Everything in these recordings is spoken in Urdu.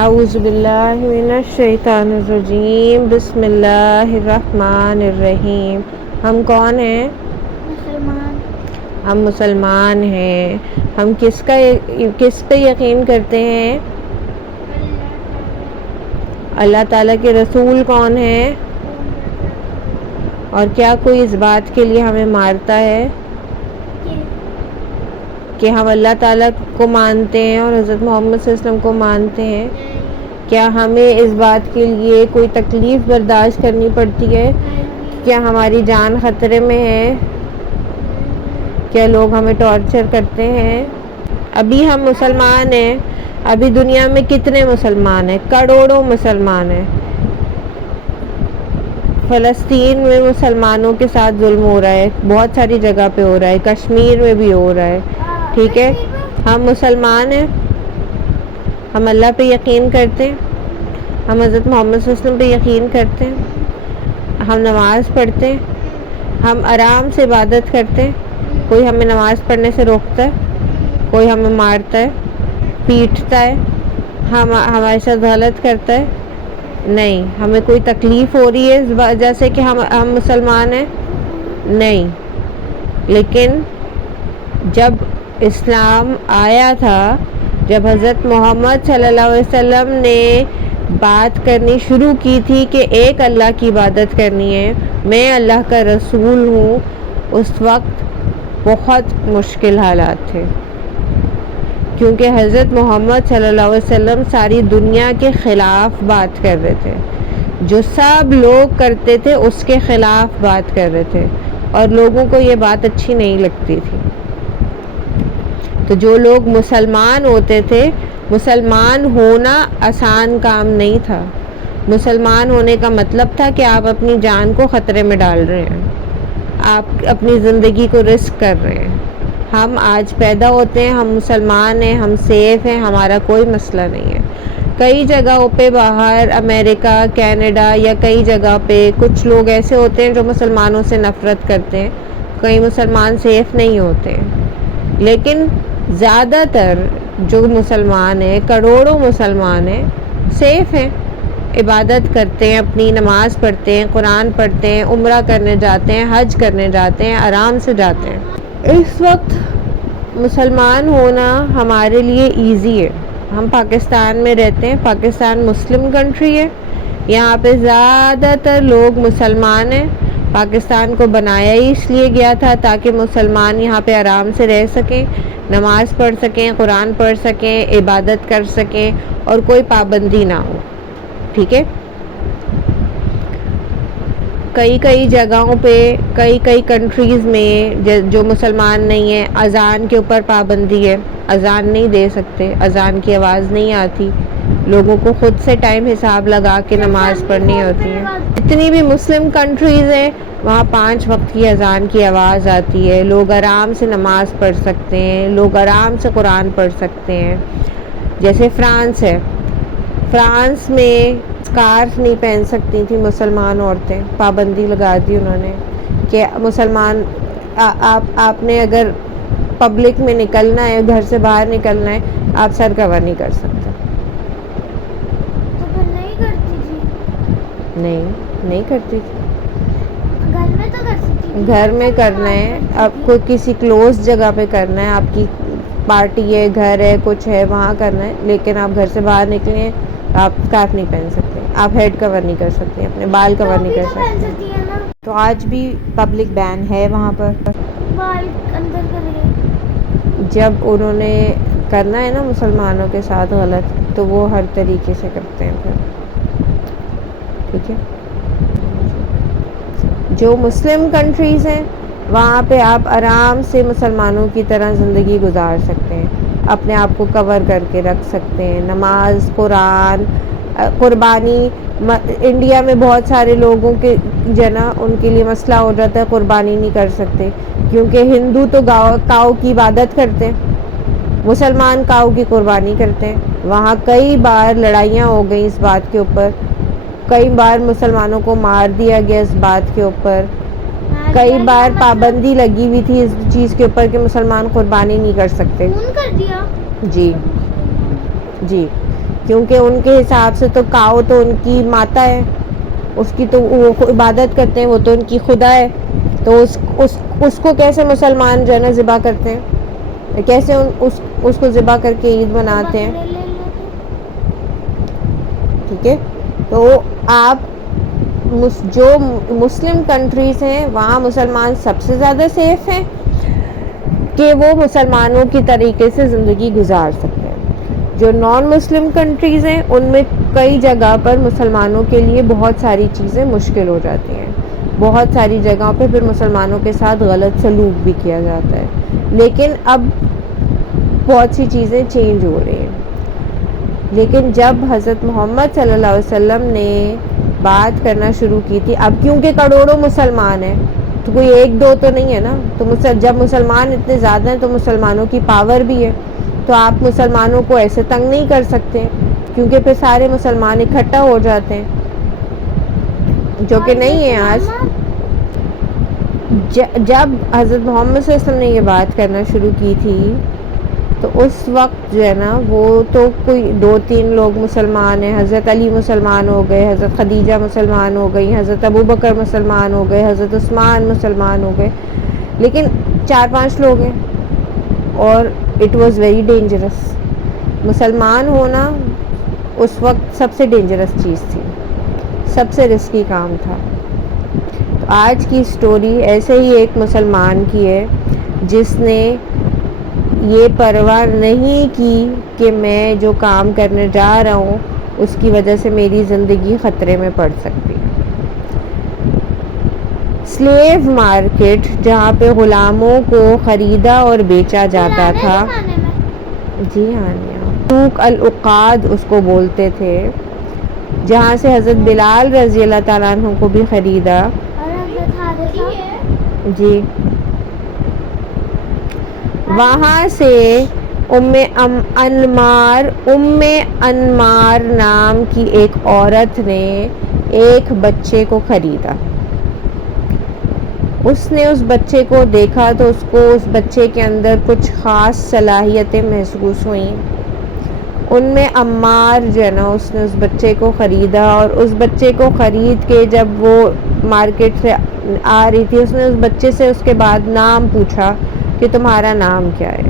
اعوذ باللہ من الشیطان الرجیم، بسم اللہ الرحمن الرحیم۔ ہم کون ہیں؟ مسلمان۔ ہم مسلمان ہیں۔ ہم کس پہ یقین کرتے ہیں؟ اللہ تعالیٰ کے رسول کون ہیں؟ اور کیا کوئی اس بات کے لیے ہمیں مارتا ہے کہ ہم اللہ تعالیٰ کو مانتے ہیں اور حضرت محمد صلی اللہ علیہ وسلم کو مانتے ہیں؟ کیا ہمیں اس بات کے لیے کوئی تکلیف برداشت کرنی پڑتی ہے؟ کیا ہماری جان خطرے میں ہے؟ کیا لوگ ہمیں ٹارچر کرتے ہیں؟ ابھی ہم مسلمان ہیں۔ ابھی دنیا میں کتنے مسلمان ہیں؟ کروڑوں مسلمان ہیں۔ فلسطین میں مسلمانوں کے ساتھ ظلم ہو رہا ہے، بہت ساری جگہ پہ ہو رہا ہے، کشمیر میں بھی ہو رہا ہے، ٹھیک ہے؟ ہم مسلمان ہیں، ہم اللہ پہ یقین کرتے ہیں، ہم حضرت محمد صلی اللہ علیہ وسلم پہ یقین کرتے ہیں، ہم نماز پڑھتے ہیں، ہم آرام سے عبادت کرتے ہیں۔ کوئی ہمیں نماز پڑھنے سے روکتا ہے؟ کوئی ہمیں مارتا ہے، پیٹتا ہے، ہمارے ساتھ غلط کرتا ہے؟ نہیں۔ ہمیں کوئی تکلیف ہو رہی ہے اس وجہ سے کہ ہم مسلمان ہیں؟ نہیں۔ لیکن جب اسلام آیا تھا، جب حضرت محمد صلی اللہ علیہ وسلم نے بات کرنی شروع کی تھی کہ ایک اللہ کی عبادت کرنی ہے، میں اللہ کا رسول ہوں، اس وقت بہت مشکل حالات تھے، کیونکہ حضرت محمد صلی اللہ علیہ وسلم ساری دنیا کے خلاف بات کر رہے تھے، جو سب لوگ کرتے تھے اس کے خلاف بات کر رہے تھے، اور لوگوں کو یہ بات اچھی نہیں لگتی تھی۔ تو جو لوگ مسلمان ہوتے تھے، مسلمان ہونا آسان کام نہیں تھا۔ مسلمان ہونے کا مطلب تھا کہ آپ اپنی جان کو خطرے میں ڈال رہے ہیں، آپ اپنی زندگی کو رسک کر رہے ہیں۔ ہم آج پیدا ہوتے ہیں، ہم مسلمان ہیں، ہم سیف ہیں، ہمارا کوئی مسئلہ نہیں ہے۔ کئی جگہوں پہ باہر امریکہ، کینیڈا یا کئی جگہ پہ کچھ لوگ ایسے ہوتے ہیں جو مسلمانوں سے نفرت کرتے ہیں، کئی مسلمان سیف نہیں ہوتے ہیں، لیکن زیادہ تر جو مسلمان ہیں، کروڑوں مسلمان ہیں، سیف ہیں، عبادت کرتے ہیں، اپنی نماز پڑھتے ہیں، قرآن پڑھتے ہیں، عمرہ کرنے جاتے ہیں، حج کرنے جاتے ہیں، آرام سے جاتے ہیں۔ اس وقت مسلمان ہونا ہمارے لیے ایزی ہے۔ ہم پاکستان میں رہتے ہیں، پاکستان مسلم کنٹری ہے، یہاں پہ زیادہ تر لوگ مسلمان ہیں۔ پاکستان کو بنایا ہی اس لیے گیا تھا تاکہ مسلمان یہاں پہ آرام سے رہ سکیں، نماز پڑھ سکیں، قرآن پڑھ سکیں، عبادت کر سکیں، اور کوئی پابندی نہ ہو، ٹھیک ہے؟ کئی جگہوں پہ، کئی کنٹریز میں جو مسلمان نہیں ہیں، اذان کے اوپر پابندی ہے، اذان نہیں دے سکتے، اذان کی آواز نہیں آتی، لوگوں کو خود سے ٹائم حساب لگا کے نماز پڑھنی ہوتی ہے۔ جتنی بھی مسلم کنٹریز ہیں وہاں 5 وقت کی اذان کی آواز آتی ہے، لوگ آرام سے نماز پڑھ سکتے ہیں، لوگ آرام سے قرآن پڑھ سکتے ہیں۔ جیسے فرانس ہے، فرانس میں اسکارف نہیں پہن سکتی تھی مسلمان عورتیں، پابندی لگا دی انہوں نے کہ مسلمان آپ نے اگر پبلک میں نکلنا ہے، گھر سے باہر نکلنا ہے، آپ سر کور نہیں کر سکتے۔ تو پھر نہیں کرتی تھی؟ نہیں کرتی تھی۔ گھر میں تو کر سکتی تھی، گھر میں کرنا ہے، آپ کو کسی کلوز جگہ پہ کرنا ہے، آپ کی پارٹی ہے، گھر ہے، کچھ ہے، وہاں کرنا ہے، لیکن آپ گھر سے باہر نکلیں آپ اسکارف نہیں پہن سکتے، آپ ہیڈ کور نہیں کر سکتے، اپنے بال کور نہیں کر سکتے۔ تو آج بھی پبلک بین ہے وہاں پر۔ بال اندر کر گئے۔ جب انہوں نے کرنا ہے نا مسلمانوں کے ساتھ غلط، تو وہ ہر طریقے سے کرتے ہیں پھر، ٹھیک ہے؟ جو مسلم کنٹریز ہیں وہاں پہ آپ آرام سے مسلمانوں کی طرح زندگی گزار سکتے ہیں، اپنے آپ کو کور کر کے رکھ سکتے ہیں، نماز، قرآن، قربانی۔ انڈیا میں بہت سارے لوگوں کے ان کے لیے مسئلہ ہو جاتا ہے، قربانی نہیں کر سکتے، کیونکہ ہندو تو کاؤ کی عبادت کرتے ہیں، مسلمان کاؤ کی قربانی کرتے ہیں۔ وہاں کئی بار لڑائیاں ہو گئیں اس بات کے اوپر، کئی بار مسلمانوں کو مار دیا گیا اس بات کے اوپر، کئی بار پابندی لگی ہوئی تھی اس چیز کے اوپر کہ مسلمان قربانی نہیں کر سکتے۔ کر دیا؟ جی، کیونکہ ان کے حساب سے تو کاؤ تو ان کی ماتا ہے، اس کی تو وہ عبادت کرتے ہیں، وہ تو ان کی خدا ہے، تو اس کو کیسے مسلمان جو ہے نا ذبح کرتے ہیں، کیسے اس کو ذبح کر کے عید مناتے ہیں. بکرے لے لیتے. ٹھیک ہے، تو آپ جو مسلم کنٹریز ہیں وہاں مسلمان سب سے زیادہ سیف ہیں کہ وہ مسلمانوں کی طریقے سے زندگی گزار سکتے ہیں. جو نان مسلم کنٹریز ہیں ان میں کئی جگہ پر مسلمانوں کے لیے بہت ساری چیزیں مشکل ہو جاتی ہیں، بہت ساری جگہوں پہ پھر مسلمانوں کے ساتھ غلط سلوک بھی کیا جاتا ہے. لیکن اب بہت سی چیزیں چینج ہو رہی ہیں. لیکن جب حضرت محمد صلی اللہ علیہ وسلم نے بات کرنا شروع کی تھی، اب کیونکہ کروڑوں مسلمان ہیں تو کوئی ایک دو تو نہیں ہے نا، تو جب مسلمان اتنے زیادہ ہیں تو مسلمانوں کی پاور بھی ہے، تو آپ مسلمانوں کو ایسے تنگ نہیں کر سکتے کیونکہ پھر سارے مسلمان اکٹھا ہو جاتے ہیں، جو کہ نہیں ہے آج. جب حضرت محمد صلی اللہ علیہ وسلم نے یہ بات کرنا شروع کی تھی تو اس وقت جو ہے نا وہ تو کوئی 2-3 لوگ مسلمان ہیں. حضرت علی مسلمان ہو گئے، حضرت خدیجہ مسلمان ہو گئی، حضرت ابوبکر مسلمان ہو گئے، حضرت عثمان مسلمان ہو گئے، لیکن 4-5 لوگ ہیں اور اٹ واز ویری ڈینجرس. مسلمان ہونا اس وقت سب سے ڈینجرس چیز تھی، سب سے رسکی کام تھا. تو آج کی سٹوری ایسے ہی ایک مسلمان کی ہے جس نے یہ پرواہ نہیں کی کہ میں جو کام کرنے جا رہا ہوں اس کی وجہ سے میری زندگی خطرے میں پڑ سکتی. سلیو مارکیٹ جہاں پہ غلاموں کو خریدا اور بیچا جاتا تھا، جی ہاں سوق العقاد اس کو بولتے تھے، جہاں سے حضرت بلال رضی اللہ تعالیٰ عنہ کو بھی خریدا. جی وہاں سے ام انمار نام کی ایک عورت نے ایک بچے کو خریدا. اس نے اس بچے کو دیکھا تو اس کو اس بچے کے اندر کچھ خاص صلاحیتیں محسوس ہوئیں. ان میں عمار جو ہے نا اس نے اس بچے کو خریدا، اور اس بچے کو خرید کے جب وہ مارکیٹ سے آ رہی تھی اس نے اس بچے سے اس کے بعد نام پوچھا کہ تمہارا نام کیا ہے.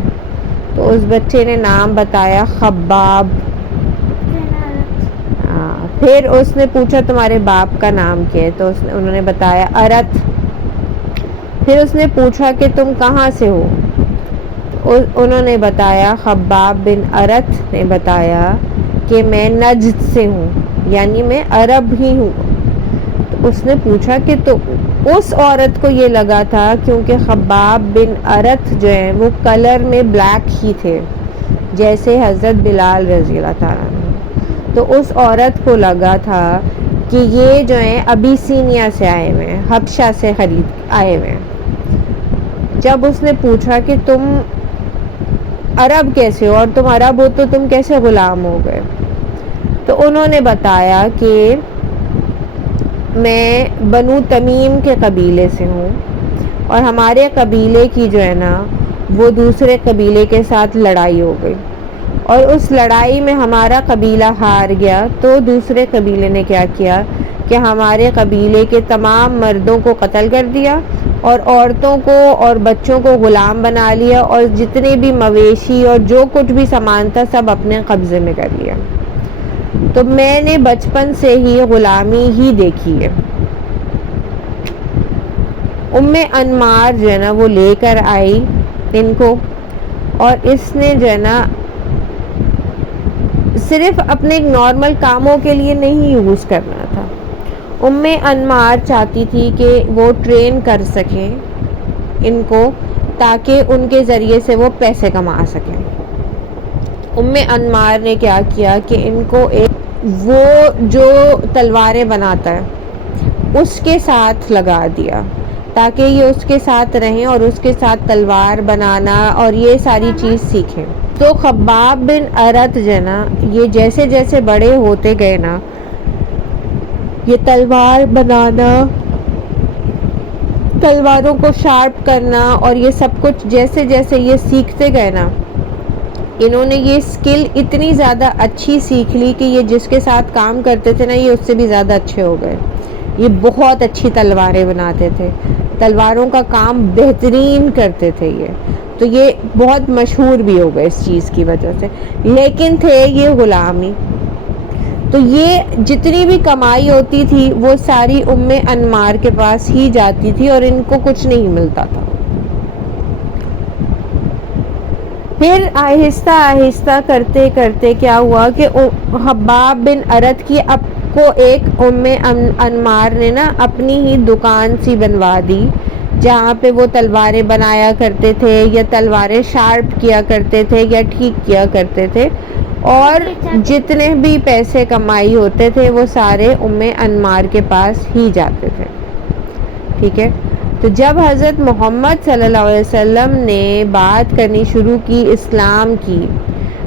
تو اس بچے نے نام بتایا خباب. پھر اس نے پوچھا تمہارے باپ کا نام کیا ہے، تو انہوں نے بتایا ارت. پھر اس نے پوچھا کہ تم کہاں سے ہو، انہوں نے بتایا خباب بن ارت نے بتایا کہ میں نجد سے ہوں، یعنی میں عرب ہی ہوں. تو اس نے پوچھا کہ تو اس عورت کو یہ لگا تھا کیونکہ خباب بن ارت جو ہے وہ کلر میں بلیک ہی تھے جیسے حضرت بلال رضی اللہ تعالیٰ عنہ، تو اس عورت کو لگا تھا کہ یہ جو ہیں ابیسینیا سے آئے ہوئے ہیں، حبشہ سے خرید آئے ہوئے ہیں. جب اس نے پوچھا کہ تم عرب کیسے ہو اور تم عرب ہو تو تم کیسے غلام ہو گئے، تو انہوں نے بتایا کہ میں بنو تمیم کے قبیلے سے ہوں اور ہمارے قبیلے کی جو ہے نا وہ دوسرے قبیلے کے ساتھ لڑائی ہو گئی اور اس لڑائی میں ہمارا قبیلہ ہار گیا. تو دوسرے قبیلے نے کیا کیا کہ ہمارے قبیلے کے تمام مردوں کو قتل کر دیا اور عورتوں کو اور بچوں کو غلام بنا لیا اور جتنے بھی مویشی اور جو کچھ بھی سامان تھا سب اپنے قبضے میں کر لیا. تو میں نے بچپن سے ہی غلامی ہی دیکھی ہے. ام انمار جو ہے نا وہ لے کر آئی ان کو، اور اس نے جو ہے نا صرف اپنے نارمل کاموں کے لیے نہیں یوز کرنا تھا. ام انمار چاہتی تھی کہ وہ ٹرین کر سکیں ان کو تاکہ ان کے ذریعے سے وہ پیسے کما سکیں. ام انمار نے کیا کیا کہ ان کو وہ جو تلواریں بناتا ہے اس کے ساتھ لگا دیا تاکہ یہ اس کے ساتھ رہیں اور اس کے ساتھ تلوار بنانا اور یہ ساری چیز سیکھیں. تو خباب بن ارت جو ہے نا یہ جیسے جیسے بڑے ہوتے گئے نا یہ تلوار بنانا، تلواروں کو شارپ کرنا اور یہ سب کچھ جیسے جیسے یہ سیکھتے گئے نا انہوں نے یہ اسکل اتنی زیادہ اچھی سیکھ لی کہ یہ جس کے ساتھ کام کرتے تھے نا یہ اس سے بھی زیادہ اچھے ہو گئے. یہ بہت اچھی تلواریں بناتے تھے, تلواروں کا کام بہترین کرتے تھے تو یہ بہت مشہور بھی ہو گئے اس چیز کی وجہ سے. لیکن تھے یہ غلامی, تو یہ جتنی بھی کمائی ہوتی تھی وہ ساری انمار کے پاس ہی جاتی تھی اور ان کو کچھ نہیں ملتا تھا. پھر آہستہ آہستہ کرتے کرتے کیا ہوا کہ خباب بن ارت کی اب کو ایک انمار نے نا اپنی ہی دکان سی بنوا دی, جہاں پہ وہ تلواریں بنایا کرتے تھے یا تلواریں شارپ کیا کرتے تھے یا ٹھیک کیا کرتے تھے, اور جتنے بھی پیسے کمائی ہوتے تھے وہ سارے انمار کے پاس ہی جاتے تھے. ٹھیک ہے, تو جب حضرت محمد صلی اللہ علیہ وسلم نے بات کرنی شروع کی اسلام کی,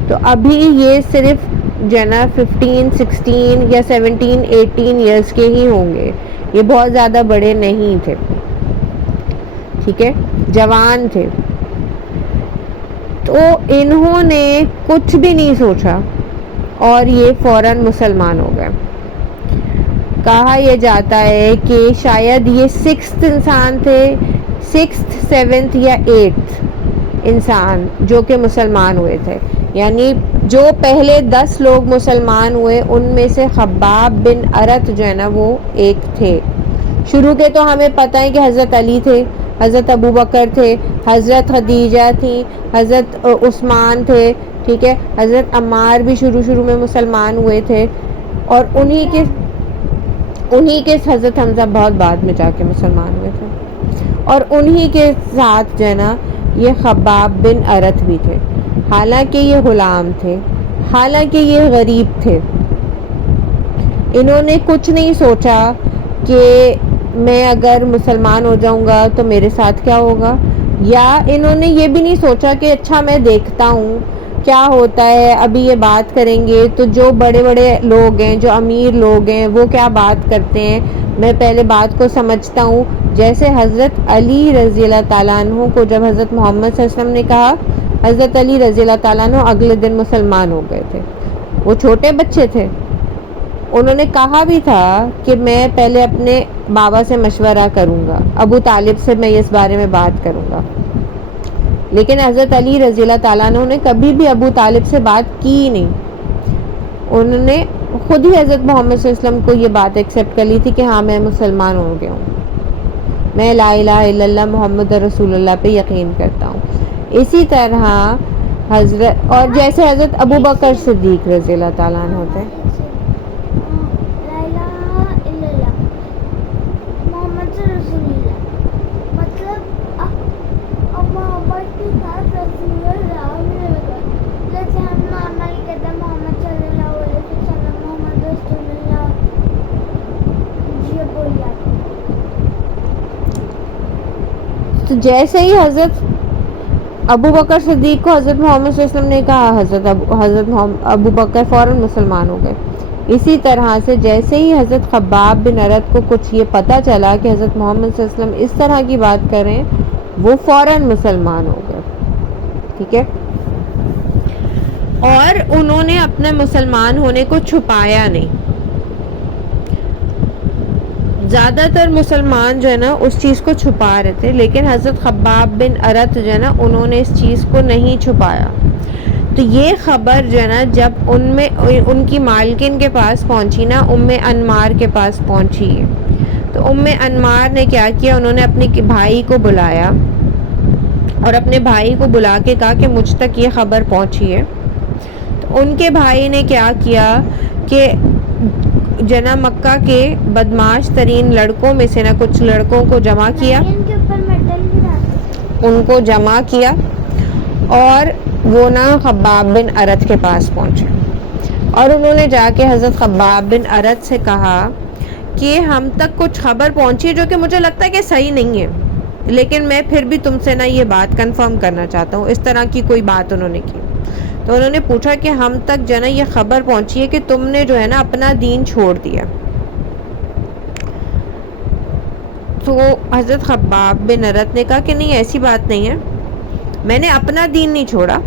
تو ابھی یہ صرف جنا 15, 16 یا 17, 18 ایئرس کے ہی ہوں گے, یہ بہت زیادہ بڑے نہیں تھے. ٹھیک ہے, جوان تھے. تو انہوں نے کچھ بھی نہیں سوچا اور یہ فوراً مسلمان ہو گئے. کہا یہ جاتا ہے کہ شاید یہ 6th انسان تھے, 6th 7th یا 8th انسان جو کہ مسلمان ہوئے تھے. یعنی جو پہلے 10 لوگ مسلمان ہوئے ان میں سے خباب بن ارت جو ہے نا وہ ایک تھے. شروع کے تو ہمیں پتہ ہے کہ حضرت علی تھے, حضرت ابو بکر تھے, حضرت خدیجہ تھی, حضرت عثمان تھے. ٹھیک ہے, حضرت عمار بھی شروع میں مسلمان ہوئے تھے, اور انہی کے حضرت حمزہ بہت بعد میں جا کے مسلمان ہوئے تھے, اور انہی کے ساتھ جو ہے نا یہ خباب بن ارت بھی تھے. حالانکہ یہ غلام تھے, حالانکہ یہ غریب تھے. انہوں نے کچھ نہیں سوچا کہ میں اگر مسلمان ہو جاؤں گا تو میرے ساتھ کیا ہوگا, یا انہوں نے یہ بھی نہیں سوچا کہ اچھا میں دیکھتا ہوں کیا ہوتا ہے, ابھی یہ بات کریں گے تو جو بڑے بڑے لوگ ہیں, جو امیر لوگ ہیں وہ کیا بات کرتے ہیں, میں پہلے بات کو سمجھتا ہوں. جیسے حضرت علی رضی اللہ تعالیٰ عنہ کو جب حضرت محمد صلی اللہ علیہ وسلم نے کہا, حضرت علی رضی اللہ تعالیٰ عنہ اگلے دن مسلمان ہو گئے تھے. وہ چھوٹے بچے تھے, انہوں نے کہا بھی تھا کہ میں پہلے اپنے بابا سے مشورہ کروں گا, ابو طالب سے میں اس بارے میں بات کروں گا. لیکن حضرت علی رضی اللہ تعالیٰ عنہ نے کبھی بھی ابو طالب سے بات کی نہیں. انہوں نے خود ہی حضرت محمد صلی اللہ علیہ وسلم کو یہ بات ایکسیپٹ کر لی تھی کہ ہاں میں مسلمان ہو گیا ہوں, میں لا الہ الا اللہ محمد رسول اللہ پہ یقین کرتا ہوں. اسی طرح حضرت, اور جیسے حضرت ابو بکر صدیق رضی اللہ تعالیٰ عنہ ہوتے ہیں, لا الہ الا اللہ محمد رسول اللہ, مطلب محمد کے ساتھ رسول اللہ بھی ہوگا. جیسے ہم نارملی کہتے ہیں محمد صلی اللہ علیہ وسلم, محمد رسول اللہ, یہ بول جاتے ہیں. تو جیسے ہی حضرت ابو بکر صدیق کو حضرت محمد صلی اللہ علیہ وسلم نے کہا, حضرت ابو بکر فوراً مسلمان ہو گئے. اسی طرح سے جیسے ہی حضرت خباب بن ارت کو کچھ یہ پتہ چلا کہ حضرت محمد صلی اللہ علیہ وسلم اس طرح کی بات کریں, وہ فوراً مسلمان ہو گئے. ٹھیک ہے, اور انہوں نے اپنے مسلمان ہونے کو چھپایا نہیں. زیادہ تر مسلمان جو ہے نا اس چیز کو چھپا رہے تھے, لیکن حضرت خباب بن ارت جو ہے نا انہوں نے اس چیز کو نہیں چھپایا. تو یہ خبر جو ہے نا جب ان کی مالکن کے پاس پہنچی نا, انمار کے پاس پہنچی, تو انمار نے کیا کیا, انہوں نے اپنے بھائی کو بلایا اور اپنے بھائی کو بلا کے کہا کہ مجھ تک یہ خبر پہنچی ہے. تو ان کے بھائی نے کیا کیا کہ جنا مکہ کے بدماش ترین لڑکوں میں سے نا کچھ لڑکوں کو جمع کیا, ان کو جمع کیا, اور وہ نا خباب بن ارت کے پاس پہنچے, اور انہوں نے جا کے حضرت خباب بن ارت سے کہا کہ ہم تک کچھ خبر پہنچی جو کہ مجھے لگتا ہے کہ صحیح نہیں ہے, لیکن میں پھر بھی تم سے نا یہ بات کنفرم کرنا چاہتا ہوں. اس طرح کی کوئی بات انہوں نے کی. تو انہوں نے پوچھا کہ ہم تک جو ہے نا یہ خبر پہنچی ہے کہ تم نے جو ہے نا اپنا دین چھوڑ دیا. تو حضرت خباب بن ارت نے کہا کہ نہیں, ایسی بات نہیں ہے, میں نے اپنا دین نہیں چھوڑا,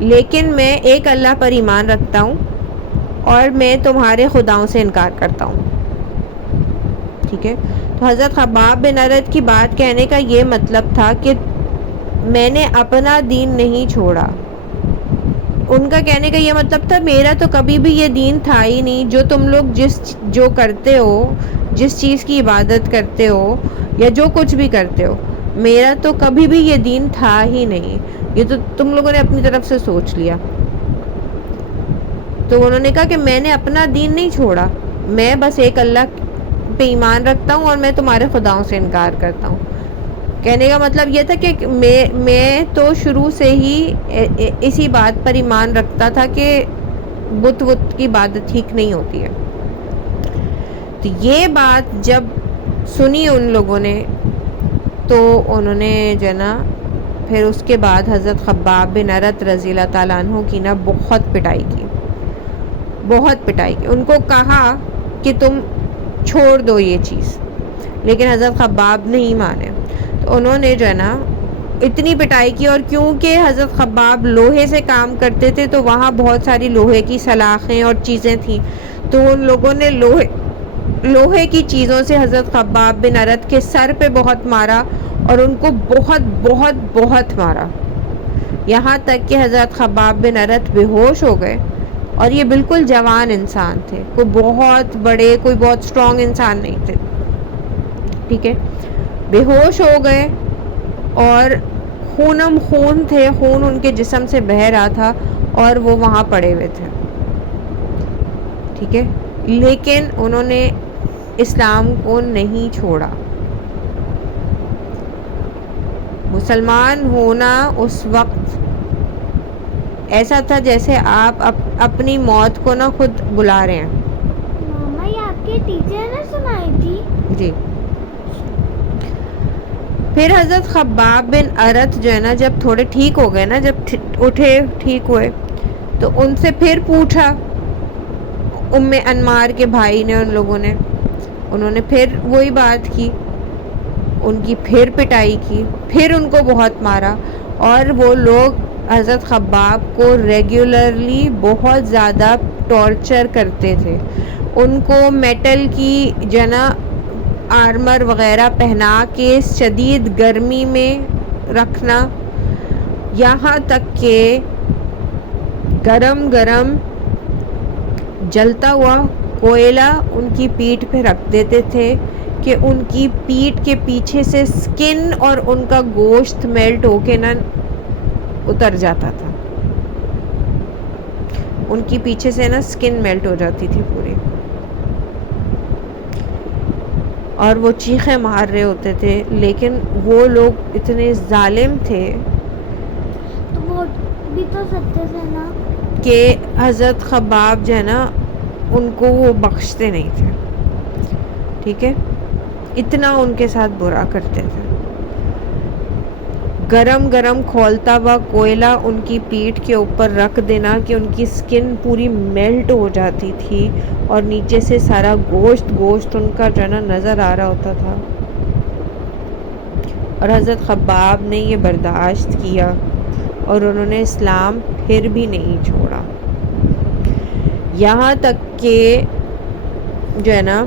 لیکن میں ایک اللہ پر ایمان رکھتا ہوں اور میں تمہارے خداؤں سے انکار کرتا ہوں. ٹھیک ہے. تو حضرت خباب بن ارت کی بات کہنے کا یہ مطلب تھا کہ میں نے اپنا دین نہیں چھوڑا. ان کا کہنے کا یہ مطلب تھا میرا تو کبھی بھی یہ دین تھا ہی نہیں. جو تم لوگ جو کرتے ہو, جس چیز کی عبادت کرتے ہو یا جو کچھ بھی کرتے ہو, میرا تو کبھی بھی یہ دین تھا ہی نہیں. یہ تو تم لوگوں نے اپنی طرف سے سوچ لیا. تو انہوں نے کہا کہ میں نے اپنا دین نہیں چھوڑا, میں بس ایک اللہ پہ ایمان رکھتا ہوں اور میں تمہارے خداؤں سے انکار کرتا ہوں. کہنے کا مطلب یہ تھا کہ میں تو شروع سے ہی اسی بات پر ایمان رکھتا تھا کہ بت کی عبادت ٹھیک نہیں ہوتی ہے. تو یہ بات جب سنی ان لوگوں نے تو انہوں نے جو ہے نا پھر اس کے بعد حضرت خباب بن ارت رضی اللہ تعالیٰ عنہ کی نا بہت پٹائی کی. ان کو کہا کہ تم چھوڑ دو یہ چیز, لیکن حضرت خباب نہیں مانے. تو انہوں نے جو ہے نا اتنی پٹائی کی, اور کیونکہ حضرت خباب لوہے سے کام کرتے تھے تو وہاں بہت ساری لوہے کی سلاخیں اور چیزیں تھیں, تو ان لوگوں نے لوہے کی چیزوں سے حضرت خباب بن ارت کے سر پہ بہت مارا اور ان کو بہت بہت بہت مارا, یہاں تک کہ حضرت خباب بن ارت بے ہوش ہو گئے. اور یہ بالکل جوان انسان تھے, کوئی بہت بڑے, کوئی بہت اسٹرانگ انسان نہیں تھے. ٹھیک ہے. بے ہوش ہو گئے اور خونم خون تھے, خون ان کے جسم سے بہہ رہا تھا اور وہ وہاں پڑے ہوئے تھے. ٹھیک ہے. لیکن انہوں نے اسلام کو نہیں چھوڑا. مسلمان ہونا اس وقت ایسا تھا جیسے آپ اپنی موت کو نا خود بلا رہے ہیں. ماما یہ آپ کے ٹیچر نے سنائی تھی. جی. پھر حضرت خباب بن ارت جو ہے نا جب تھوڑے ٹھیک ہو گئے نا, جب اٹھے ٹھیک ہوئے, تو ان سے پھر پوچھا ام انمار کے بھائی نے, ان لوگوں نے, انہوں نے پھر وہی بات کی, ان کی پھر پٹائی کی, پھر ان کو بہت مارا. اور وہ لوگ حضرت خباب کو ریگولرلی بہت زیادہ ٹارچر کرتے تھے. ان کو میٹل کی جنا آرمر وغیرہ پہنا کے شدید گرمی میں رکھنا, یہاں تک کہ گرم گرم جلتا ہوا کوئلہ ان کی پیٹھ پہ رکھ دیتے تھے کہ ان کی پیٹھ کے پیچھے سے سکن اور ان کا گوشت میلٹ ہو کے نہ اتر جاتا تھا. ان کی پیچھے سے نا سکن میلٹ ہو جاتی تھی پوری, اور وہ چیخیں مار رہے ہوتے تھے. لیکن وہ لوگ اتنے ظالم تھے تو وہ بھی تو سچے تھے نا کہ حضرت خباب جو ہے نا ان کو وہ بخشتے نہیں تھے. ٹھیک ہے. اتنا ان کے ساتھ برا کرتے تھے. گرم گرم کھولتا ہوا کوئلہ ان کی پیٹھ کے اوپر رکھ دینا کہ ان کی سکن پوری میلٹ ہو جاتی تھی اور نیچے سے سارا گوشت ان کا جو ہے نا نظر آ رہا ہوتا تھا. اور حضرت خباب نے یہ برداشت کیا اور انہوں نے اسلام پھر بھی نہیں چھوڑا, یہاں تک کہ جو ہے نا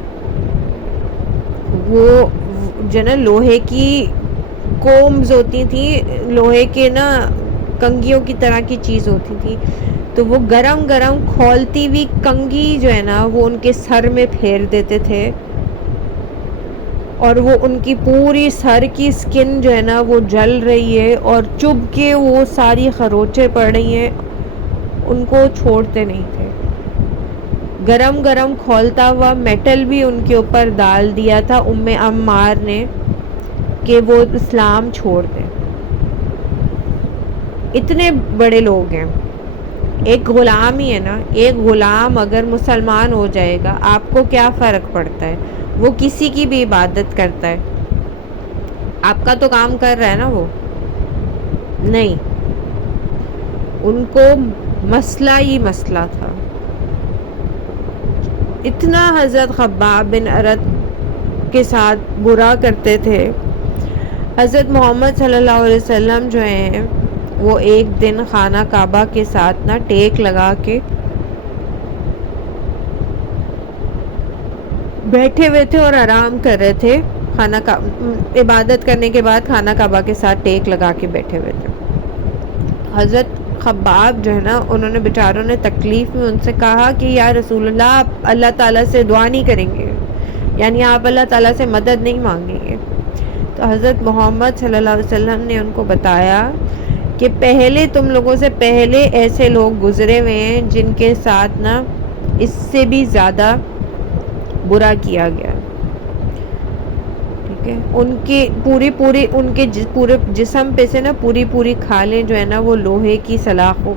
وہ جو ہے نا لوہے کی کومز ہوتی تھی, لوہے کے نا کنگھیوں کی طرح کی چیز ہوتی تھی, تو وہ گرم گرم کھولتی ہوئی کنگھی جو ہے نا وہ ان کے سر میں پھیر دیتے تھے, اور وہ ان کی پوری سر کی سکن جو ہے نا وہ جل رہی ہے اور چبھ کے وہ ساری خروچیں پڑ رہی ہیں, ان کو چھوڑتے نہیں تھے. گرم گرم کھولتا ہوا میٹل بھی ان کے اوپر ڈال دیا تھا ام عمار نے کہ وہ اسلام چھوڑ دیں. اتنے بڑے لوگ ہیں. ایک غلام ہی ہے نا, ایک غلام اگر مسلمان ہو جائے گا آپ کو کیا فرق پڑتا ہے؟ وہ کسی کی بھی عبادت کرتا ہے, آپ کا تو کام کر رہا ہے نا, وہ نہیں. ان کو مسئلہ ہی مسئلہ تھا. اتنا حضرت خباب بن ارت کے ساتھ برا کرتے تھے. حضرت محمد صلی اللہ علیہ وسلم جو ہیں وہ ایک دن خانہ کعبہ کے ساتھ نا ٹیک لگا کے بیٹھے ہوئے تھے اور آرام کر رہے تھے. عبادت کرنے کے بعد خانہ کعبہ کے ساتھ ٹیک لگا کے بیٹھے ہوئے تھے. حضرت خباب جو ہے نا انہوں نے بیچاروں نے تکلیف میں ان سے کہا کہ یا رسول اللہ آپ اللہ تعالیٰ سے دعا نہیں کریں گے, یعنی آپ اللہ تعالیٰ سے مدد نہیں مانگیں گے. تو حضرت محمد صلی اللہ علیہ وسلم نے ان کو بتایا کہ پہلے تم لوگوں سے پہلے ایسے لوگ گزرے ہوئے ہیں جن کے ساتھ نا اس سے بھی زیادہ برا کیا گیا. ٹھیک ہے, ان کی پورے پورے جسم پہ سے نا پوری کھالیں جو ہے نا وہ لوہے کی سلاخوں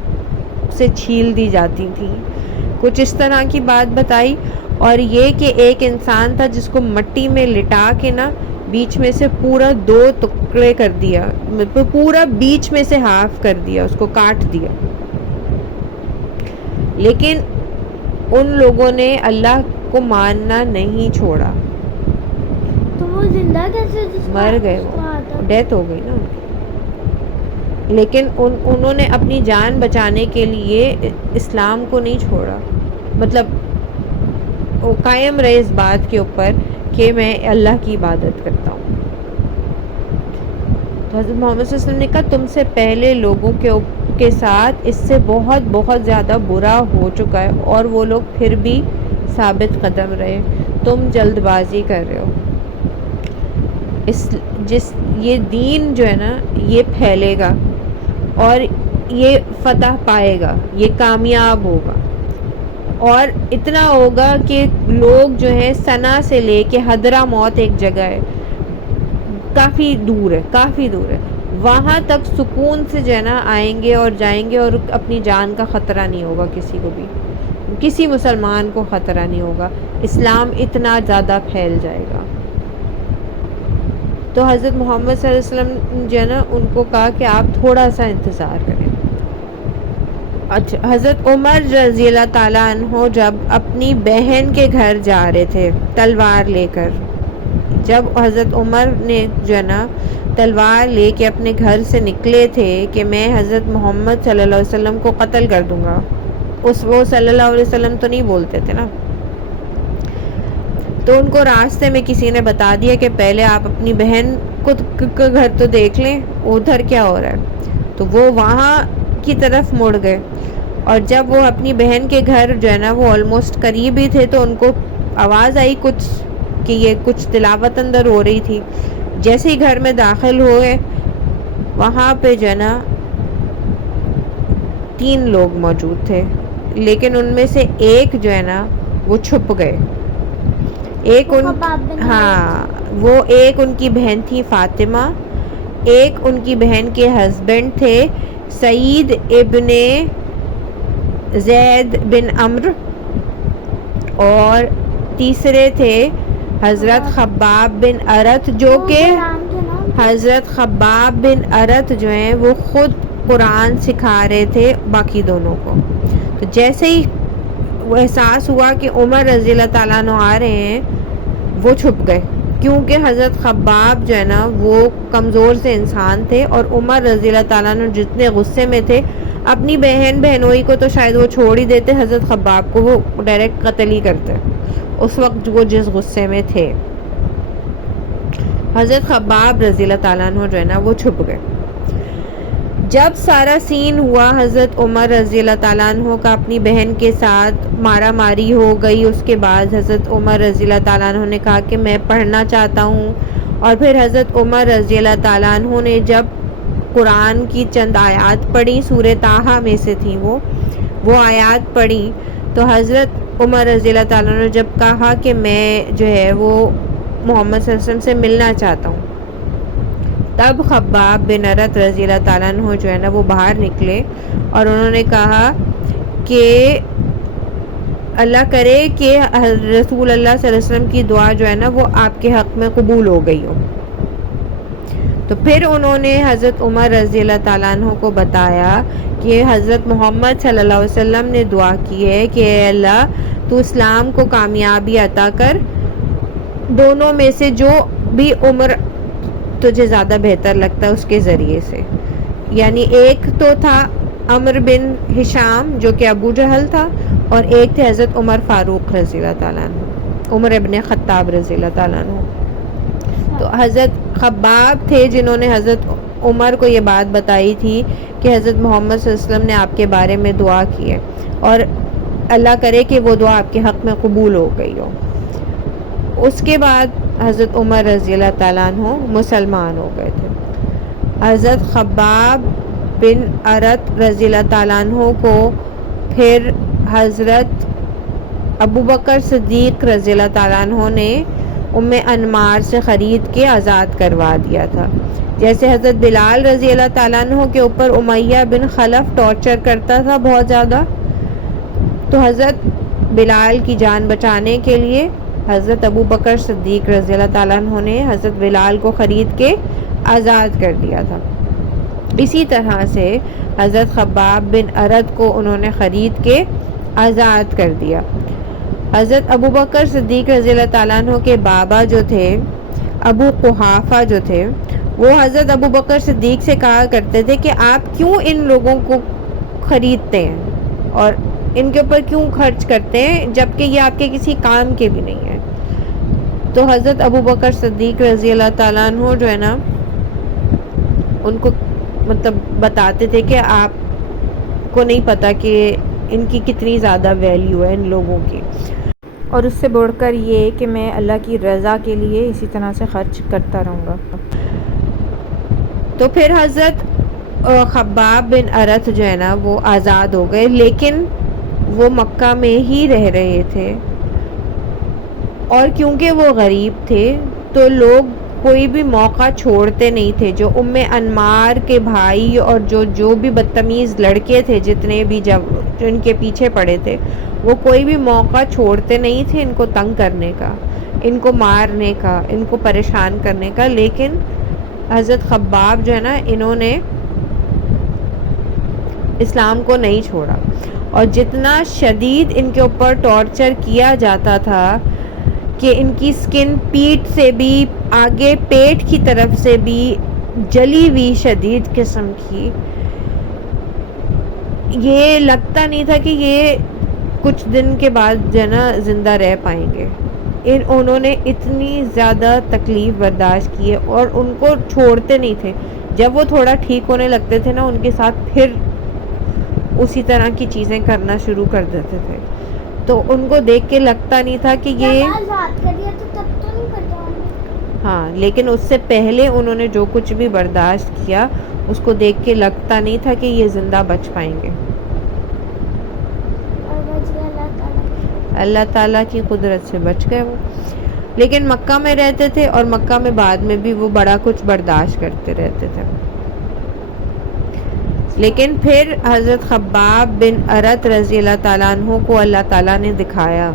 سے چھیل دی جاتی تھیں. کچھ اس طرح کی بات بتائی, اور یہ کہ ایک انسان تھا جس کو مٹی میں لٹا کے نا بیچ میں سے پورا 2 ٹکڑے کر دیا, پورا بیچ میں سے ہاف کر دیا, اس کو کاٹ دیا. لیکن ان لوگوں نے اللہ کو ماننا نہیں چھوڑا. تو وہ زندہ کیسے, مر گئے, وہ ڈیتھ ہو گئی نا ان کی. لیکن انہوں نے اپنی جان بچانے کے لیے اسلام کو نہیں چھوڑا, مطلب وہ قائم رہے اس بات کے اوپر کہ میں اللہ کی عبادت کرتا ہوں. تو حضرت محمد صلی اللہ علیہ وسلم نے کہا تم سے پہلے لوگوں کے ساتھ اس سے بہت زیادہ برا ہو چکا ہے, اور وہ لوگ پھر بھی ثابت قدم رہے. تم جلد بازی کر رہے ہو. یہ دین جو ہے نا یہ پھیلے گا اور یہ فتح پائے گا, یہ کامیاب ہوگا, اور اتنا ہوگا کہ لوگ جو ہے سنا سے لے کے حضرہ موت ایک جگہ ہے, کافی دور ہے, وہاں تک سکون سے جو ہے نا آئیں گے اور جائیں گے, اور اپنی جان کا خطرہ نہیں ہوگا کسی کو بھی, کسی مسلمان کو خطرہ نہیں ہوگا. اسلام اتنا زیادہ پھیل جائے گا. تو حضرت محمد صلی اللہ علیہ وسلم جو ہے نا ان کو کہا کہ آپ تھوڑا سا انتظار کریں. اچھا, حضرت عمر رضی اللہ تعالیٰ عنہ جب اپنی بہن کے گھر جا رہے تھے تلوار لے کر, جب حضرت عمر نے جو ہے نا تلوار لے کے اپنے گھر سے نکلے تھے کہ میں حضرت محمد صلی اللہ علیہ وسلم کو قتل کر دوں گا, وہ صلی اللہ علیہ وسلم تو نہیں بولتے تھے نا, تو ان کو راستے میں کسی نے بتا دیا کہ پہلے آپ اپنی بہن کو گھر تو دیکھ لیں ادھر کیا ہو رہا ہے. تو وہ وہاں کی طرف مڑ گئے, اور جب وہ اپنی بہن کے گھر جو ہے نا وہ آلموسٹ قریب ہی تھے تو ان کو آواز آئی کچھ کہ یہ کچھ تلاوت اندر ہو رہی تھی. جیسے ہی گھر میں داخل ہوئے وہاں پہ جو ہے نا 3 لوگ موجود تھے, لیکن ان میں سے ایک جو ہے نا وہ چھپ گئے. وہ ایک ان کی بہن تھی فاطمہ, ایک ان کی بہن کے ہسبینڈ تھے سعید ابن زید بن عمرو, اور تیسرے تھے حضرت خباب بن ارت, جو کہ حضرت خباب بن ارت جو ہیں وہ خود قرآن سکھا رہے تھے باقی دونوں کو. تو جیسے ہی وہ احساس ہوا کہ عمر رضی اللہ تعالیٰ عنہ آ رہے ہیں وہ چھپ گئے, کیونکہ حضرت خباب جو ہے نا وہ کمزور سے انسان تھے, اور عمر رضی اللہ تعالیٰ عنہ جتنے غصے میں تھے اپنی بہنوئی کو تو شاید وہ چھوڑ ہی دیتے, حضرت خباب کو وہ ڈائریکٹ قتل ہی کرتے اس وقت وہ جس غصے میں تھے. حضرت خباب رضی اللہ تعالیٰ عنہ جو ہے نا وہ چھپ گئے. جب سارا سین ہوا حضرت عمر رضی اللہ تعالیٰ عنہ کا اپنی بہن کے ساتھ مارا ماری ہو گئی, اس کے بعد حضرت عمر رضی اللہ تعالیٰ عنہ نے کہا کہ میں پڑھنا چاہتا ہوں, اور پھر حضرت عمر رضی اللہ تعالیٰ عنہ نے جب قرآن کی چند آیات پڑھی, سورہ طٰہٰ میں سے تھیں وہ آیات پڑھی, تو حضرت عمر رضی اللہ تعالیٰ عنہ نے جب کہا کہ میں جو ہے وہ محمد صلی اللہ علیہ وسلم سے ملنا چاہتا ہوں, تب خباب بن ارت رضی اللہ تعالیٰ عنہ جو ہے نا وہ باہر نکلے, اور انہوں نے کہا کہ اللہ کرے کہ رسول اللہ صلی اللہ علیہ وسلم کی دعا جو ہے نا وہ آپ کے حق میں قبول ہو گئی ہو. تو پھر انہوں نے حضرت عمر رضی اللہ تعالیٰ عنہ کو بتایا کہ حضرت محمد صلی اللہ علیہ وسلم نے دعا کی ہے کہ اے اللہ تو اسلام کو کامیابی عطا کر, دونوں میں سے جو بھی عمر تجھے زیادہ بہتر لگتا ہے اس کے ذریعے سے. یعنی ایک تو تھا عمر بن ہشام جو کہ ابو جہل تھا، اور ایک تھے حضرت عمر فاروق رضی اللہ تعالیٰ عنہ، عمر ابن خطاب رضی اللہ تعالیٰ عنہ. تو حضرت خباب تھے جنہوں نے حضرت عمر کو یہ بات بتائی تھی کہ حضرت محمد صلی اللہ علیہ وسلم نے آپ کے بارے میں دعا کی ہے، اور اللہ کرے کہ وہ دعا آپ کے حق میں قبول ہو گئی ہو. اس کے بعد حضرت عمر رضی اللہ تعالیٰ عنہ مسلمان ہو گئے تھے. حضرت خباب بن ارت رضی اللہ تعالیٰ عنہ کو پھر حضرت ابو بکر صدیق رضی اللہ تعالیٰ عنہ نے ام انمار سے خرید کے آزاد کروا دیا تھا. جیسے حضرت بلال رضی اللہ تعالیٰ عنہ کے اوپر امیہ بن خلف ٹارچر کرتا تھا بہت زیادہ، تو حضرت بلال کی جان بچانے کے لیے حضرت ابو بکر صدیق رضی اللہ تعالیٰ عنہ نے حضرت بلال کو خرید کے آزاد کر دیا تھا. اسی طرح سے حضرت خباب بن ارد کو انہوں نے خرید کے آزاد کر دیا. حضرت ابو بکر صدیق رضی اللہ تعالیٰ عنہ کے بابا جو تھے ابو قحافہ جو تھے، وہ حضرت ابو بکر صدیق سے کہا کرتے تھے کہ آپ کیوں ان لوگوں کو خریدتے ہیں اور ان کے اوپر کیوں خرچ کرتے ہیں جبکہ یہ آپ کے کسی کام کے بھی نہیں ہیں. تو حضرت ابو بکر صدیق رضی اللہ تعالیٰ عنہ جو ہے نا ان کو مطلب بتاتے تھے کہ آپ کو نہیں پتا کہ ان کی کتنی زیادہ ویلیو ہے ان لوگوں کی، اور اس سے بڑھ کر یہ کہ میں اللہ کی رضا کے لیے اسی طرح سے خرچ کرتا رہوں گا. تو پھر حضرت خباب بن ارت جو ہے نا وہ آزاد ہو گئے، لیکن وہ مکہ میں ہی رہ رہے تھے، اور کیونکہ وہ غریب تھے تو لوگ کوئی بھی موقع چھوڑتے نہیں تھے. جو ام انمار کے بھائی اور جو بھی بدتمیز لڑکے تھے جتنے بھی جو ان کے پیچھے پڑے تھے، وہ کوئی بھی موقع چھوڑتے نہیں تھے ان کو تنگ کرنے کا، ان کو مارنے کا، ان کو پریشان کرنے کا. لیکن حضرت خباب جو ہے نا انہوں نے اسلام کو نہیں چھوڑا، اور جتنا شدید ان کے اوپر ٹارچر کیا جاتا تھا کہ ان کی سکن پیٹھ سے بھی آگے پیٹ کی طرف سے بھی جلی ہوئی شدید قسم کی، یہ لگتا نہیں تھا کہ یہ کچھ دن کے بعد جو ہے نا زندہ رہ پائیں گے. انہوں نے اتنی زیادہ تکلیف برداشت کی ہے اور ان کو چھوڑتے نہیں تھے. جب وہ تھوڑا ٹھیک ہونے لگتے تھے نا ان کے ساتھ پھر اسی طرح کی چیزیں کرنا شروع کر دیتے تھے. تو ان کو دیکھ کے لگتا نہیں تھا کہ یہ ہاں، لیکن اس سے پہلے انہوں نے جو کچھ بھی برداشت کیا اس کو دیکھ کے لگتا نہیں تھا کہ یہ زندہ بچ پائیں گے. اللہ تعالیٰ کی قدرت سے بچ گئے وہ، لیکن مکہ میں رہتے تھے اور مکہ میں بعد میں بھی وہ بڑا کچھ برداشت کرتے رہتے تھے. لیکن پھر حضرت خباب بن ارت رضی اللہ تعالیٰ عنہ کو اللہ تعالیٰ نے دکھایا.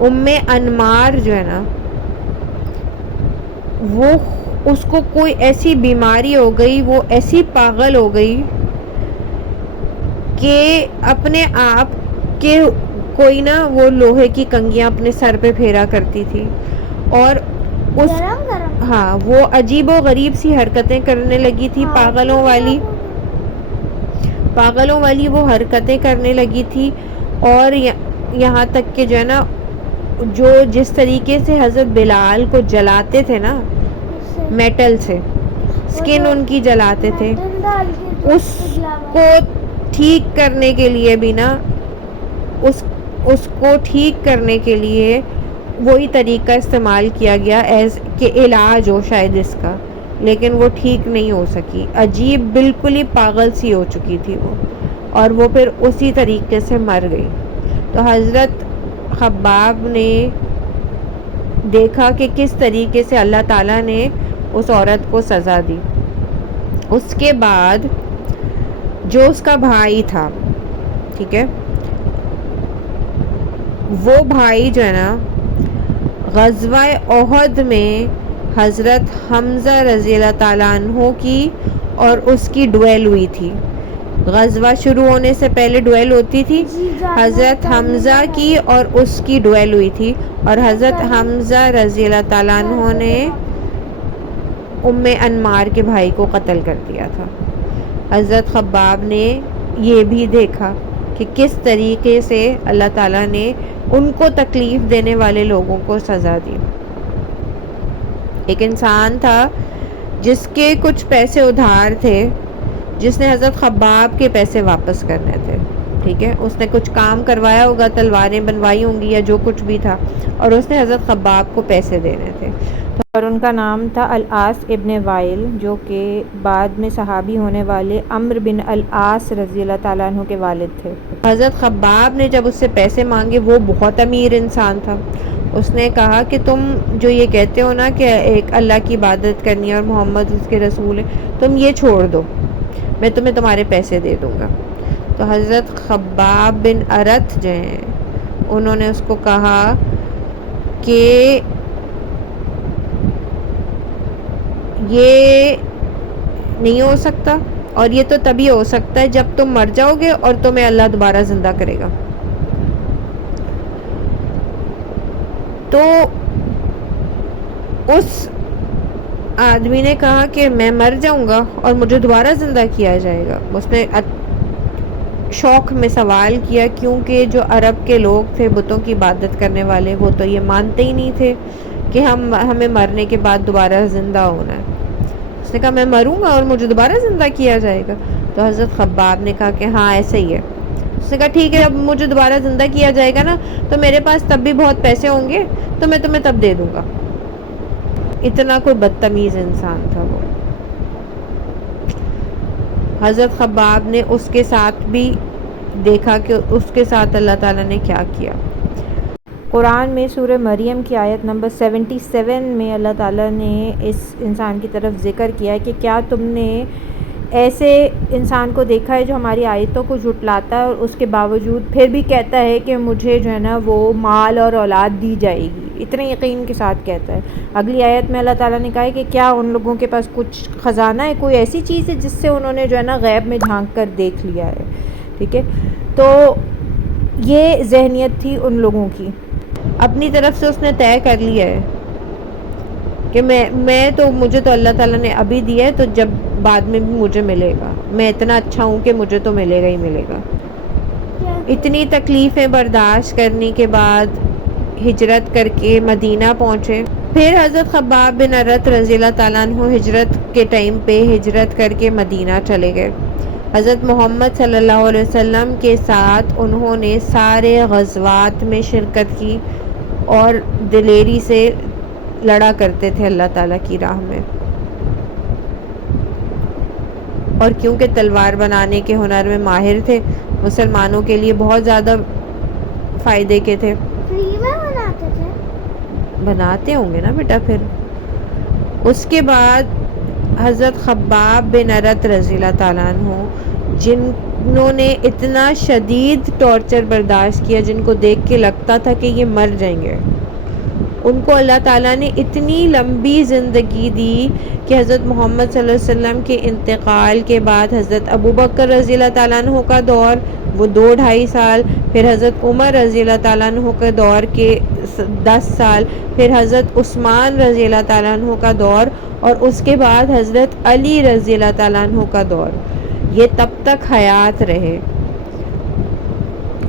ام انمار جو ہے نا وہ اس کو کوئی ایسی بیماری ہو گئی، وہ ایسی پاگل ہو گئی کہ اپنے آپ کے کوئی نا وہ لوہے کی کنگیاں اپنے سر پہ پھیرا کرتی تھی، اور اس ہاں وہ عجیب و غریب سی حرکتیں کرنے لگی تھی، پاگلوں والی وہ حرکتیں کرنے لگی تھی. اور یہاں تک کہ جو ہے نا جو جس طریقے سے حضرت بلال کو جلاتے تھے نا میٹل سے، سکن ان کی جلاتے تھے، اس کو ٹھیک کرنے کے لیے بھی نا اس کو ٹھیک کرنے کے لیے وہی طریقہ استعمال کیا گیا ایز کہ علاج ہو شاید اس کا، لیکن وہ ٹھیک نہیں ہو سکی. عجیب بالکل ہی پاگل سی ہو چکی تھی وہ، اور وہ پھر اسی طریقے سے مر گئی. تو حضرت خباب نے دیکھا کہ کس طریقے سے اللہ تعالیٰ نے اس عورت کو سزا دی. اس کے بعد جو اس کا بھائی تھا، ٹھیک ہے، وہ بھائی جو ہے نا غزوہ احد میں حضرت حمزہ رضی اللہ تعالیٰ عنہ کی اور اس کی ڈویل ہوئی تھی. غزوہ شروع ہونے سے پہلے ڈویل ہوتی تھی، حضرت حمزہ کی اور اس کی ڈویل ہوئی تھی، اور حضرت حمزہ رضی اللہ تعالیٰ عنہ نے انمار کے بھائی کو قتل کر دیا تھا۔ حضرت خباب نے یہ بھی دیکھا کہ کس طریقے سے اللہ تعالیٰ نے ان کو تکلیف دینے والے لوگوں کو سزا دی۔ ایک انسان تھا جس کے کچھ پیسے ادھار تھے، جس نے حضرت خباب کے پیسے واپس کرنے تھے، ٹھیک ہے، اس نے کچھ کام کروایا ہوگا، تلواریں بنوائی ہوں گی یا جو کچھ بھی تھا، اور اس نے حضرت خباب کو پیسے دینے تھے، اور ان کا نام تھا العاص ابن وائل، جو کہ بعد میں صحابی ہونے والے عمرو بن العاص رضی اللہ تعالیٰ عنہ کے والد تھے۔ حضرت خباب نے جب اس سے پیسے مانگے، وہ بہت امیر انسان تھا، اس نے کہا کہ تم جو یہ کہتے ہو نا کہ ایک اللہ کی عبادت کرنی ہے اور محمد اس کے رسول ہے، تم یہ چھوڑ دو، میں تمہیں تمہارے پیسے دے دوں گا۔ تو حضرت خباب بن ارت جو ہیں انہوں نے اس کو کہا کہ یہ نہیں ہو سکتا، اور یہ تو تبھی ہو سکتا ہے جب تم مر جاؤ گے اور تمہیں اللہ دوبارہ زندہ کرے گا۔ تو اس آدمی نے کہا کہ میں مر جاؤں گا اور مجھے دوبارہ زندہ کیا جائے گا۔ اس نے شوق میں سوال کیا، کیونکہ جو عرب کے لوگ تھے بتوں کی عبادت کرنے والے، وہ تو یہ مانتے ہی نہیں تھے کہ ہمیں مرنے کے بعد دوبارہ زندہ ہونا ہے۔ اس نے کہا میں مروں گا اور مجھے دوبارہ زندہ کیا جائے گا۔ تو حضرت خباب نے کہا کہ ہاں ایسا ہی ہے۔ اس نے کہا ٹھیک ہے، جب مجھے دوبارہ زندہ کیا جائے گا نا تو میرے پاس تب بھی بہت پیسے ہوں گے تو میں تمہیں تب دے دوں گا۔ اتنا کوئی بدتمیز انسان تھا وہ۔ حضرت خباب نے اس کے ساتھ بھی دیکھا کہ اس کے ساتھ اللہ تعالیٰ نے کیا کیا۔ قرآن میں سورہ مریم کی آیت نمبر 77 میں اللہ تعالیٰ نے اس انسان کی طرف ذکر کیا ہے کہ کیا تم نے ایسے انسان کو دیکھا ہے جو ہماری آیتوں کو جھٹلاتا ہے اور اس کے باوجود پھر بھی کہتا ہے کہ مجھے جو ہے نا وہ مال اور اولاد دی جائے گی، اتنے یقین کے ساتھ کہتا ہے۔ اگلی آیت میں اللہ تعالیٰ نے کہا ہے کہ کیا ان لوگوں کے پاس کچھ خزانہ ہے، کوئی ایسی چیز ہے جس سے انہوں نے جو ہے نا غیب میں جھانک کر دیکھ لیا ہے، ٹھیک ہے۔ تو یہ ذہنیت تھی ان لوگوں کی۔ اپنی طرف سے اس نے طے کر لیا ہے کہ میں تو مجھے تو اللہ تعالیٰ نے ابھی دیا ہے، تو جب بعد میں بھی مجھے ملے گا، میں اتنا اچھا ہوں کہ مجھے تو ملے گا ہی ملے گا۔ اتنی تکلیفیں برداشت کرنے کے بعد ہجرت کر کے مدینہ پہنچے۔ پھر حضرت خباب بن ارت رضی اللہ تعالیٰ عنہ ہجرت کے ٹائم پہ ہجرت کر کے مدینہ چلے گئے۔ حضرت محمد صلی اللہ علیہ وسلم کے ساتھ انہوں نے سارے غزوات میں شرکت کی اور دلیری سے لڑا کرتے تھے اللہ تعالیٰ کی راہ میں، اور کیونکہ تلوار بنانے کے ہنر میں ماہر تھے، مسلمانوں کے لیے بہت زیادہ فائدے کے تھے۔ فری میں بناتے تھے؟ بناتے ہوں گے نا بیٹا۔ پھر اس کے بعد حضرت خباب بن ارت رضی اللہ تعالیٰ عنہ، جنہوں نے اتنا شدید ٹارچر برداشت کیا، جن کو دیکھ کے لگتا تھا کہ یہ مر جائیں گے، ان کو اللہ تعالیٰ نے اتنی لمبی زندگی دی کہ حضرت محمد صلی اللہ علیہ وسلم کے انتقال کے بعد حضرت ابوبکر رضی اللہ تعالیٰ عنہ کا دور، وہ 2-2.5 سال، پھر حضرت عمر رضی اللہ تعالیٰ عنہ کے دور کے 10 سال، پھر حضرت عثمان رضی اللہ تعالیٰ عنہ کا دور، اور اس کے بعد حضرت علی رضی اللہ تعالیٰ عنہ کا دور۔ یہ تب تک حیات رہے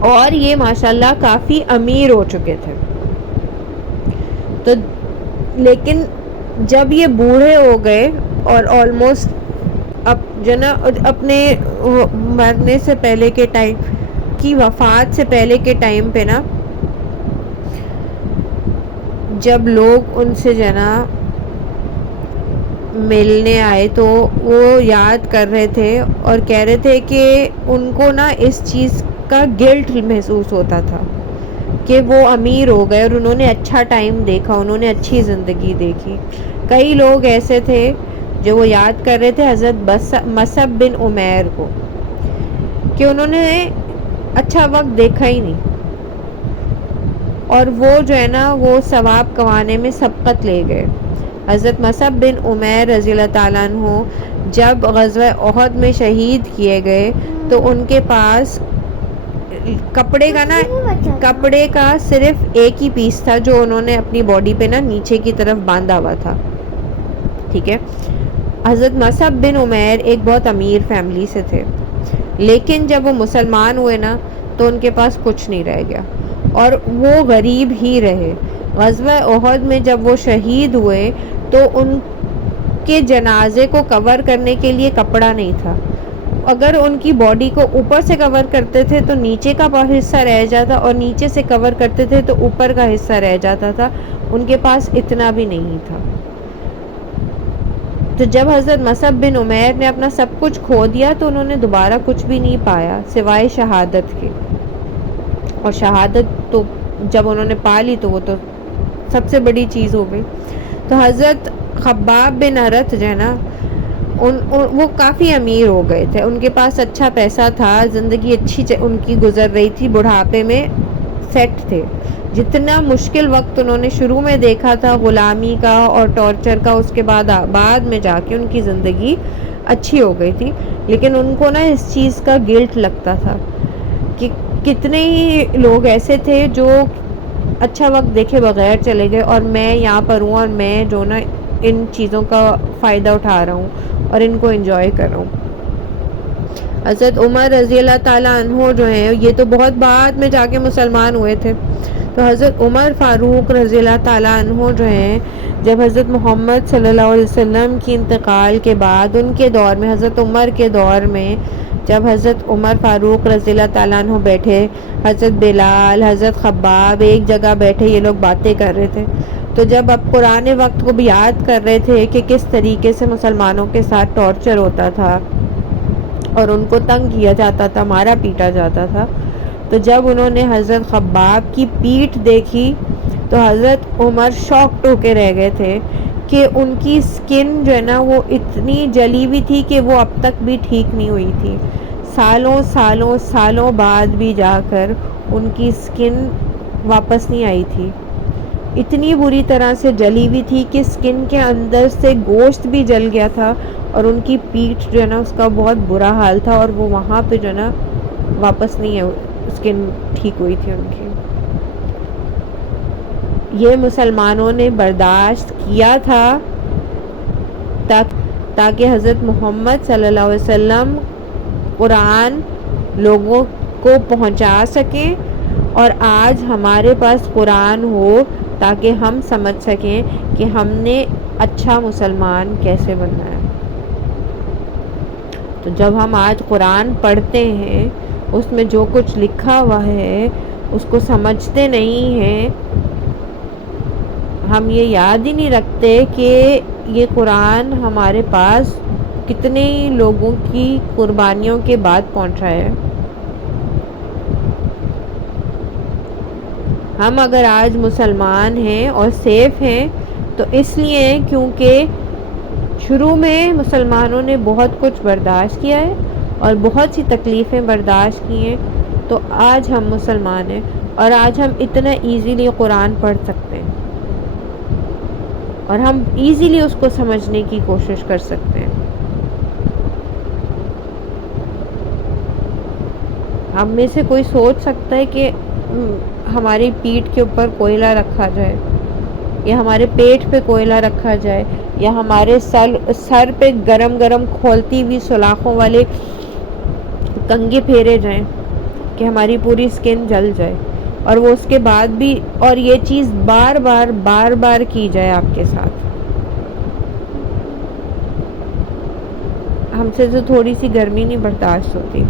اور یہ ماشاءاللہ کافی امیر ہو چکے تھے۔ تو لیکن جب یہ بوڑھے ہو گئے اور آلموسٹ اپنے مرنے سے پہلے کے ٹائم کی وفات سے پہلے کے ٹائم پہ نا، جب لوگ ان سے جنا ملنے آئے تو وہ یاد کر رہے تھے اور کہہ رہے تھے کہ ان کو نا اس چیز کا گلٹ محسوس ہوتا تھا کہ وہ امیر ہو گئے اور انہوں نے اچھا ٹائم دیکھا، انہوں نے اچھی زندگی دیکھی۔ کئی لوگ ایسے تھے جو وہ یاد کر رہے تھے حضرت مصعب بن عمیر کو کہ انہوں نے اچھا وقت دیکھا ہی نہیں، اور وہ جو ہے نا وہ ثواب کمانے میں سبقت لے گئے۔ حضرت مصعب بن عمیر رضی اللہ تعالیٰ عنہ جب غزوہ احد میں شہید کیے گئے تو ان کے پاس کپڑے کا صرف ایک ہی پیس تھا جو انہوں نے اپنی باڈی پہ نا نیچے کی طرف باندھا ہوا تھا، ٹھیک ہے. حضرت مصعب بن عمیر ایک بہت امیر فیملی سے تھے، لیکن جب وہ مسلمان ہوئے نا تو ان کے پاس کچھ نہیں رہ گیا اور وہ غریب ہی رہے. غزوہ احد میں جب وہ شہید ہوئے تو ان کے جنازے کو کور کرنے کے لیے کپڑا نہیں تھا. اگر ان کی باڈی کو اوپر سے کور کرتے تھے تو نیچے کا حصہ رہ جاتا، اور نیچے سے کور کرتے تھے تو اوپر کا حصہ رہ جاتا تھا. ان کے پاس اتنا بھی نہیں تھا. تو جب حضرت مصعب بن عمیر نے اپنا سب کچھ کھو دیا تو انہوں نے دوبارہ کچھ بھی نہیں پایا سوائے شہادت کے. اور شہادت تو جب انہوں نے پا لی تو وہ تو سب سے بڑی چیز ہو گئی. تو حضرت خباب بن ارت جو ہے نا وہ کافی امیر ہو گئے تھے، ان کے پاس اچھا پیسہ تھا، زندگی اچھی ان کی گزر رہی تھی، بڑھاپے میں سیٹ تھے. جتنا مشکل وقت انہوں نے شروع میں دیکھا تھا غلامی کا اور ٹارچر کا، اس کے بعد میں جا کے ان کی زندگی اچھی ہو گئی تھی. لیکن ان کو نا اس چیز کا گلٹ لگتا تھا کہ کتنے ہی لوگ ایسے تھے جو اچھا وقت دیکھے بغیر چلے گئے، اور میں یہاں پر ہوں اور میں جو نا ان چیزوں کا فائدہ اٹھا رہا ہوں اور ان کو انجوائے کر رہا ہوں. حضرت عمر رضی اللہ تعالیٰ عنہ جو ہیں یہ تو بہت بعد میں جا کے مسلمان ہوئے تھے. تو حضرت عمر فاروق رضی اللہ تعالیٰ عنہ جو ہیں جب حضرت محمد صلی اللہ علیہ وسلم کی انتقال کے بعد ان کے دور میں، حضرت عمر کے دور میں، جب حضرت عمر فاروق رضی اللہ تعالیٰ عنہ بیٹھے، حضرت بلال، حضرت خباب ایک جگہ بیٹھے، یہ لوگ باتیں کر رہے تھے. تو جب اب پرانے وقت کو بھی یاد کر رہے تھے کہ کس طریقے سے مسلمانوں کے ساتھ ٹارچر ہوتا تھا اور ان کو تنگ کیا جاتا تھا، مارا پیٹا جاتا تھا، تو جب انہوں نے حضرت خباب کی پیٹھ دیکھی تو حضرت عمر شاکڈ ہو کے رہ گئے تھے کہ ان کی سکن جو ہے نا وہ اتنی جلی ہوئی تھی کہ وہ اب تک بھی ٹھیک نہیں ہوئی تھی. سالوں بعد بھی جا کر ان کی سکن واپس نہیں آئی تھی. اتنی بری طرح سے جلی ہوئی تھی کہ سکن کے اندر سے گوشت بھی جل گیا تھا، اور ان کی پیٹھ جو ہے نا اس کا بہت برا حال تھا، اور وہ وہاں پہ جو ہے نا واپس نہیں ہے سکن ٹھیک ہوئی تھی ان کی. یہ مسلمانوں نے برداشت کیا تھا تاکہ حضرت محمد صلی اللہ علیہ وسلم قرآن لوگوں کو پہنچا سکیں، اور آج ہمارے پاس قرآن ہو تاکہ ہم سمجھ سکیں کہ ہم نے اچھا مسلمان کیسے بننا ہے. تو جب ہم آج قرآن پڑھتے ہیں اس میں جو کچھ لکھا ہوا ہے اس کو سمجھتے نہیں ہیں، ہم یہ یاد ہی نہیں رکھتے کہ یہ قرآن ہمارے پاس کتنے لوگوں کی قربانیوں کے بعد پہنچا ہے. ہم اگر آج مسلمان ہیں اور سیف ہیں تو اس لیے کیونکہ شروع میں مسلمانوں نے بہت کچھ برداشت کیا ہے اور بہت سی تکلیفیں برداشت کی ہیں، تو آج ہم مسلمان ہیں اور آج ہم اتنا ایزیلی قرآن پڑھ سکتے ہیں اور ہم ایزیلی اس کو سمجھنے کی کوشش کر سکتے ہیں. ہم میں سے کوئی سوچ سکتا ہے کہ ہماری پیٹھ کے اوپر کوئلہ رکھا جائے، یا ہمارے پیٹ پہ کوئلہ رکھا جائے، یا ہمارے سر پہ گرم کھولتی ہوئی سلاخوں والے کنگھے پھیرے جائیں کہ ہماری پوری سکن جل جائے، اور وہ اس کے بعد بھی، اور یہ چیز بار بار کی جائے آپ کے ساتھ. ہم سے تو تھوڑی سی گرمی نہیں برداشت ہوتی،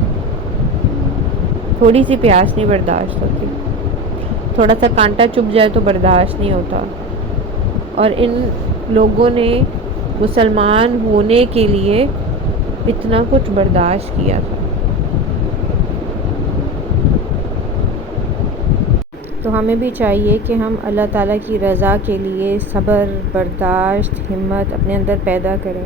تھوڑی سی پیاس نہیں برداشت ہوتی، تھوڑا سا کانٹا چبھ جائے تو برداشت نہیں ہوتا. اور ان لوگوں نے مسلمان ہونے کے لیے اتنا کچھ برداشت کیا تھا. تو ہمیں بھی چاہیے کہ ہم اللہ تعالیٰ کی رضا کے لیے صبر، برداشت، ہمت اپنے اندر پیدا کریں،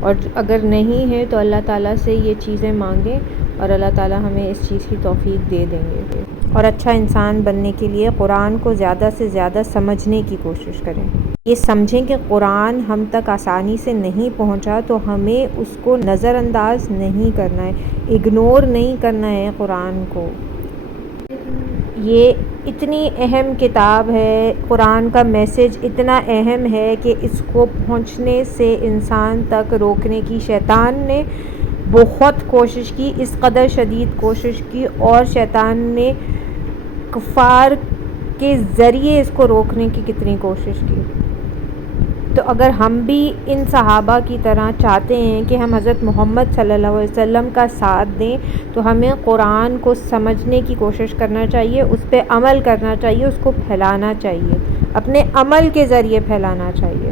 اور اگر نہیں ہے تو اللہ تعالیٰ سے یہ چیزیں مانگیں اور اللہ تعالیٰ ہمیں اس چیز کی توفیق دے دیں گے. اور اچھا انسان بننے کے لیے قرآن کو زیادہ سے زیادہ سمجھنے کی کوشش کریں. یہ سمجھیں کہ قرآن ہم تک آسانی سے نہیں پہنچا تو ہمیں اس کو نظر انداز نہیں کرنا ہے، اگنور نہیں کرنا ہے قرآن کو. یہ اتنی اہم کتاب ہے، قرآن کا میسیج اتنا اہم ہے کہ اس کو پہنچنے سے انسان تک روکنے کی شیطان نے بہت کوشش کی، اس قدر شدید کوشش کی، اور شیطان نے کفار کے ذریعے اس کو روکنے کی کتنی کوشش کی۔ تو اگر ہم بھی ان صحابہ کی طرح چاہتے ہیں کہ ہم حضرت محمد صلی اللہ علیہ وسلم کا ساتھ دیں، تو ہمیں قرآن کو سمجھنے کی کوشش کرنا چاہیے، اس پہ عمل کرنا چاہیے، اس کو پھیلانا چاہیے، اپنے عمل کے ذریعے پھیلانا چاہیے۔